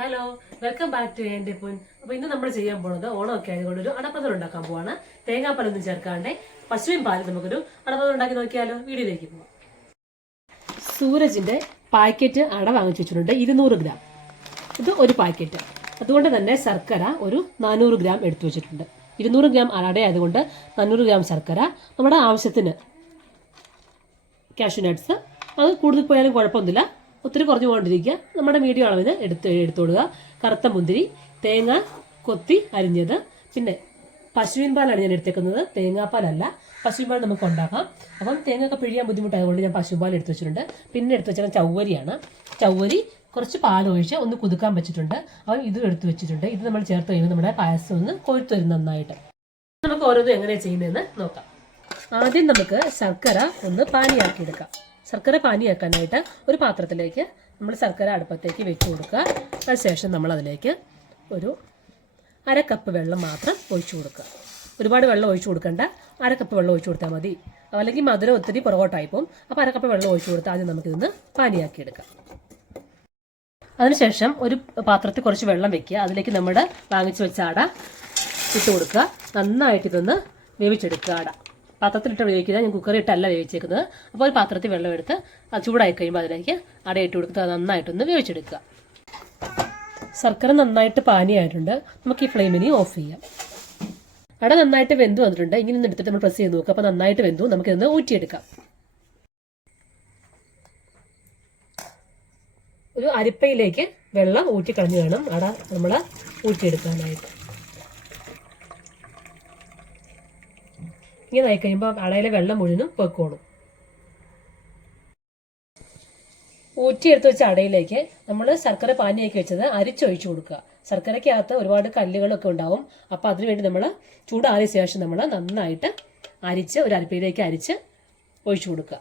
Hello, welcome back to എൻ്റെ പൊൻ. അപ്പോൾ ഇന്ന് നമ്മൾ ചെയ്യാൻ പോകുന്നത് ഓണമൊക്കെ ആയതുകൊണ്ട് ഒരു അടപ്രഥമൻ ഉണ്ടാക്കാൻ പോവാണ്. തേങ്ങാപ്പാലൊന്നും ചേർക്കാണ്ട് പശുവിൻ പാലിൽ നമുക്കൊരു അടപ്രഥമൻ ഉണ്ടാക്കി നോക്കിയാലോ. വീഡിയോയിലേക്ക് പോവാം. സൂരജിന്റെ പാക്കറ്റ് അട വാങ്ങിച്ചു വെച്ചിട്ടുണ്ട്, 200 ഗ്രാം. ഇത് ഒരു പാക്കറ്റ്. അതുകൊണ്ട് തന്നെ ശർക്കര ഒരു 400 ഗ്രാം എടുത്തു വെച്ചിട്ടുണ്ട്. 200 ഗ്രാം അടയായതുകൊണ്ട് 400 ഗ്രാം ശർക്കര. നമ്മുടെ ആവശ്യത്തിന് കാഷ്യൂ നട്ട്സ്, അത് കൂടുതൽ പോയാലും കുഴപ്പമൊന്നുമില്ല, ഒത്തിരി കുറഞ്ഞു പോകാണ്ടിരിക്കുക. നമ്മുടെ മീഡിയം അളവിന് എടുത്തോടുക. കറുത്ത മുന്തിരി, തേങ്ങ കൊത്തി അരിഞ്ഞത്, പിന്നെ പശുവിൻ പാലാണ് ഞാൻ എടുത്തേക്കുന്നത്, തേങ്ങാപ്പാലല്ല. പശുവിൻ പാൽ നമുക്ക് ഉണ്ടാക്കാം. അപ്പം തേങ്ങ ഒക്കെ പിഴിയാൻ ബുദ്ധിമുട്ടായതുകൊണ്ട് ഞാൻ പശുവിൻ പാൽ എടുത്തു വെച്ചിട്ടുണ്ട്. പിന്നെ എടുത്തു വെച്ചാൽ ചവ്വരിയാണ്. ചവ്വരി കുറച്ച് പാലൊഴിച്ച് ഒന്ന് കുതുക്കാൻ വെച്ചിട്ടുണ്ട്. അപ്പം ഇതും എടുത്തു വെച്ചിട്ടുണ്ട്. ഇത് നമ്മൾ ചേർത്ത് കഴിയുമ്പോൾ നമ്മുടെ പായസം ഒന്ന് കൊഴുത്തു വരും നന്നായിട്ട്. നമുക്ക് ഓരോന്നും എങ്ങനെയാണ് ചെയ്യുന്നതെന്ന് നോക്കാം. ആദ്യം നമുക്ക് ശർക്കര ഒന്ന് പാനിയാക്കി എടുക്കാം. ശർക്കര പാനിയാക്കാനായിട്ട് ഒരു പാത്രത്തിലേക്ക് നമ്മൾ ശർക്കര അടുപ്പത്തേക്ക് വെച്ച് കൊടുക്കുക. അതിനുശേഷം നമ്മൾ അതിലേക്ക് ഒരു 1/2 കപ്പ് വെള്ളം മാത്രം ഒഴിച്ചു കൊടുക്കുക. ഒരുപാട് വെള്ളം ഒഴിച്ചു കൊടുക്കേണ്ട, 1/2 കപ്പ് വെള്ളം ഒഴിച്ചു കൊടുത്താൽ മതി. അല്ലെങ്കിൽ മധുരം ഒത്തിരി പുറകോട്ടായി പോകും. അപ്പോൾ 1/2 കപ്പ് വെള്ളം ഒഴിച്ചു കൊടുത്താൽ ആദ്യം നമുക്കിതൊന്ന് പാനിയാക്കി എടുക്കാം. അതിനുശേഷം ഒരു പാത്രത്തിൽ കുറച്ച് വെള്ളം വെക്കുക. അതിലേക്ക് നമ്മുടെ വാങ്ങിച്ച് വെച്ച അട ഇട്ട് കൊടുക്കുക. നന്നായിട്ട് ഇതൊന്ന് വേവിച്ചെടുക്കുക. അട പാത്രത്തിലിട്ട് വേവിക്കുക. ഞാൻ കുക്കറിലിട്ടല്ല വേവിച്ചേക്കുന്നത്. അപ്പോൾ ഒരു പാത്രത്തിൽ വെള്ളം എടുത്ത് അത് ചൂടായി കഴിയുമ്പോൾ അതിലേക്ക് അടയിട്ട് കൊടുത്ത് അത് നന്നായിട്ടൊന്ന് വേവിച്ചെടുക്കുക. ശർക്കര നന്നായിട്ട് പാനിയായിട്ടുണ്ട്. നമുക്ക് ഈ ഫ്ലെയിമിനെ ഓഫ് ചെയ്യാം. അട നന്നായിട്ട് വെന്ത് വന്നിട്ടുണ്ട്. ഇങ്ങനെ ഒന്ന് എടുത്തിട്ട് നമ്മൾ പ്രസ് ചെയ്ത് നോക്കുക. അപ്പോൾ നന്നായിട്ട് വെന്തു. നമുക്കിതൊന്ന് ഊറ്റിയെടുക്കാം. ഒരു അരിപ്പയിലേക്ക് വെള്ളം ഊറ്റിക്കളഞ്ഞ് വേണം അട നമ്മൾ ഊറ്റിയെടുക്കാനായിട്ട്. ഇങ്ങനെ ആയി കഴിയുമ്പോൾ അടയിലെ വെള്ളം മുഴുവനും പൊയ്ക്കോളും. ഊറ്റിയെടുത്ത് വെച്ച അടയിലേക്ക് നമ്മൾ ശർക്കര പാനിയാക്കി വെച്ചത് അരിച്ചൊഴിച്ചു കൊടുക്കുക. ശർക്കരയ്ക്കകത്ത് ഒരുപാട് കല്ലുകളൊക്കെ ഉണ്ടാവും. അപ്പോൾ അതിനുവേണ്ടി നമ്മൾ ചൂടാറിയ ശേഷം നമ്മൾ നന്നായിട്ട് അരിച്ച് ഒരു അരിപ്പയിലേക്ക് അരിച്ച് ഒഴിച്ചു കൊടുക്കുക.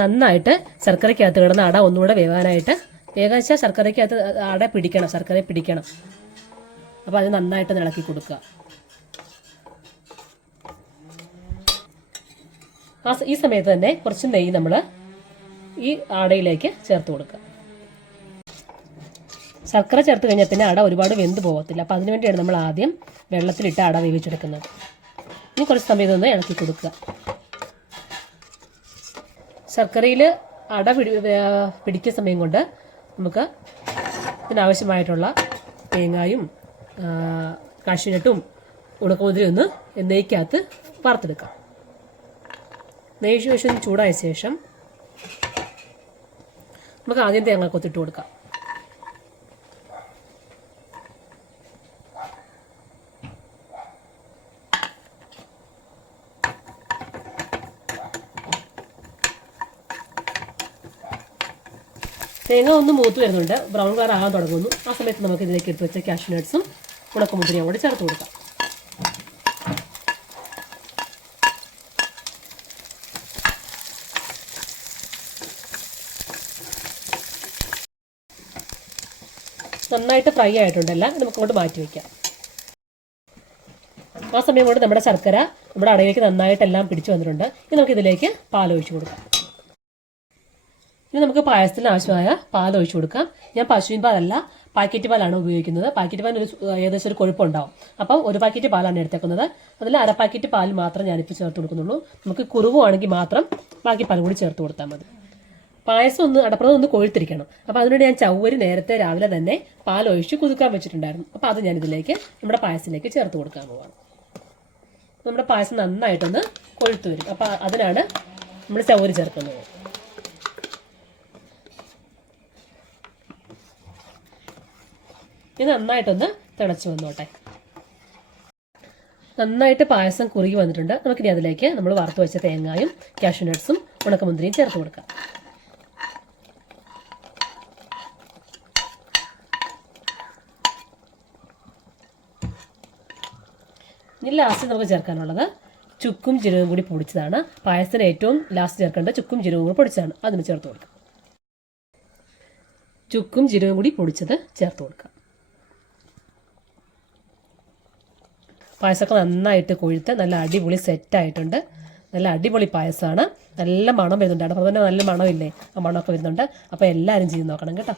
നന്നായിട്ട് ശർക്കരയ്ക്കകത്ത് കിടന്ന അട ഒന്നുകൂടെ വേകാനായിട്ട്, വേഗാച്ചാൽ ശർക്കരയ്ക്കകത്ത് അട പിടിക്കണം, ശർക്കര പിടിക്കണം. അപ്പോൾ അത് നന്നായിട്ട് ഇളക്കി കൊടുക്കുക. ഈ സമയത്ത് തന്നെ കുറച്ച് നെയ്യ് നമ്മൾ ഈ അടയിലേക്ക് ചേർത്ത് കൊടുക്കുക. ശർക്കര ചേർത്ത് കഴിഞ്ഞാൽ പിന്നെ അട ഒരുപാട് വെന്ത് പോകത്തില്ല. അപ്പോൾ അതിനുവേണ്ടിയാണ് നമ്മൾ ആദ്യം വെള്ളത്തിലിട്ട് അട വേവിച്ചെടുക്കുന്നത്. ഇനി കുറച്ച് സമയം ഒന്ന് ഇളക്കി കൊടുക്കുക. ശർക്കരയിൽ അട പിടിക്കുന്ന സമയം കൊണ്ട് നമുക്ക് ഇതിനാവശ്യമായിട്ടുള്ള തേങ്ങായും കാഷ്യൂനട്ടും ഉണക്കമുന്തിരി ഒന്ന് നെയ്ക്കകത്ത് വറുത്തെടുക്കാം. നെയ്യ് ശേഷം ചൂടായ ശേഷം നമുക്ക് ആദ്യം തേങ്ങ കൊത്തിട്ട് കൊടുക്കാം. തേങ്ങ ഒന്ന് മൂത്ത് വരുന്നുണ്ട്, ബ്രൗൺ കളർ ആകാൻ തുടങ്ങുന്നു. ആ സമയത്ത് നമുക്ക് ഇതിലേക്ക് എടുത്ത് വെച്ച കാഷ്യൂ നട്ട്സും ഉണക്കമുന്തിരിയും കൂടി ചേർത്ത് കൊടുക്കാം. നന്നായിട്ട് ഫ്രൈ ആയിട്ടുണ്ടല്ല, നമുക്ക് അങ്ങോട്ട് മാറ്റി വയ്ക്കാം. ആ സമയം കൊണ്ട് നമ്മുടെ ശർക്കര നമ്മുടെ അടയിലേക്ക് നന്നായിട്ടെല്ലാം പിടിച്ചു വന്നിട്ടുണ്ട്. ഇനി നമുക്ക് ഇതിലേക്ക് പാലൊഴിച്ച് കൊടുക്കാം. ഇനി നമുക്ക് പായസത്തിന് ആവശ്യമായ പാൽ ഒഴിച്ചു കൊടുക്കാം. ഞാൻ പശുവിൻ പാലല്ല, പാക്കറ്റ് പാലാണ് ഉപയോഗിക്കുന്നത്. പാക്കറ്റ് പാലിന് ഏകദേശം ഒരു കൊഴുപ്പുണ്ടാവും. അപ്പം ഒരു പാക്കറ്റ് പാലാണ് എടുത്തേക്കുന്നത്. അതിൽ 1/2 പാക്കറ്റ് പാൽ മാത്രം ഞാനിപ്പോൾ ചേർത്ത് കൊടുക്കുന്നുള്ളൂ. നമുക്ക് കുറുവാണെങ്കിൽ മാത്രം ബാക്കി പാൽ കൂടി ചേർത്ത് കൊടുത്താൽ മതി. പായസം അടപ്രഥമൻ ഒന്ന് കൊഴുത്തിരിക്കണം. അപ്പോൾ അതിനുവേണ്ടി ഞാൻ ചവ്വരി നേരത്തെ രാവിലെ തന്നെ പാലൊഴിച്ച് കുതുക്കാൻ വെച്ചിട്ടുണ്ടായിരുന്നു. അപ്പോൾ അത് ഞാനിതിലേക്ക് നമ്മുടെ പായസത്തിലേക്ക് ചേർത്ത് കൊടുക്കാൻ പോവാണ്. നമ്മുടെ പായസം നന്നായിട്ടൊന്ന് കൊഴുത്ത് വരും. അപ്പോൾ അതിനാണ് നമ്മൾ ചവ്വരി ചേർക്കുന്നത്. ഇത് നന്നായിട്ടൊന്ന് തിളച്ച് വന്നോട്ടെ. നന്നായിട്ട് പായസം കുറുകി വന്നിട്ടുണ്ട്. നമുക്കിനി അതിലേക്ക് നമ്മൾ വറുത്ത് വെച്ച തേങ്ങായും കാഷ്യൂ നട്ട്സും ഉണക്കമുന്തിരിയും ചേർത്ത് കൊടുക്കാം. ഇനി ലാസ്റ്റ് നമുക്ക് ചേർക്കാനുള്ളത് ചുക്കും ജീരകവും കൂടി പൊടിച്ചതാണ്. പായസത്തിന് ഏറ്റവും ലാസ്റ്റ് ചേർക്കേണ്ടത് ചുക്കും ജീരകവും കൂടി പൊടിച്ചതാണ്. അതിന് ചേർത്ത് കൊടുക്കാം. ചുക്കും ജീരകവും കൂടി പൊടിച്ചത് ചേർത്ത് കൊടുക്കാം. പായസമൊക്കെ നന്നായിട്ട് കൊഴുത്ത് നല്ല അടിപൊളി സെറ്റായിട്ടുണ്ട്. നല്ല അടിപൊളി പായസമാണ്. നല്ല മണം വരുന്നുണ്ട്. അടപ്രഥമൻ്റെ നല്ല മണമില്ലേ, ആ മണമൊക്കെ വരുന്നുണ്ട്. അപ്പോൾ എല്ലാവരും ചെയ്ത് നോക്കണം കേട്ടോ.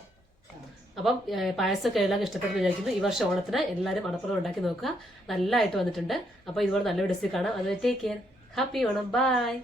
അപ്പം പായസമൊക്കെ എല്ലാവർക്കും ഇഷ്ടപ്പെട്ടെന്ന് വിചാരിക്കുന്നു. ഈ വർഷം ഓണത്തിന് എല്ലാവരും അടപ്രഥമൻ ഉണ്ടാക്കി നോക്കുക. നല്ലതായിട്ട് വന്നിട്ടുണ്ട്. അപ്പോൾ ഇതുപോലെ നല്ല വീഡിയോസിൽ കാണാം. അത് take care. Happy Onam. By.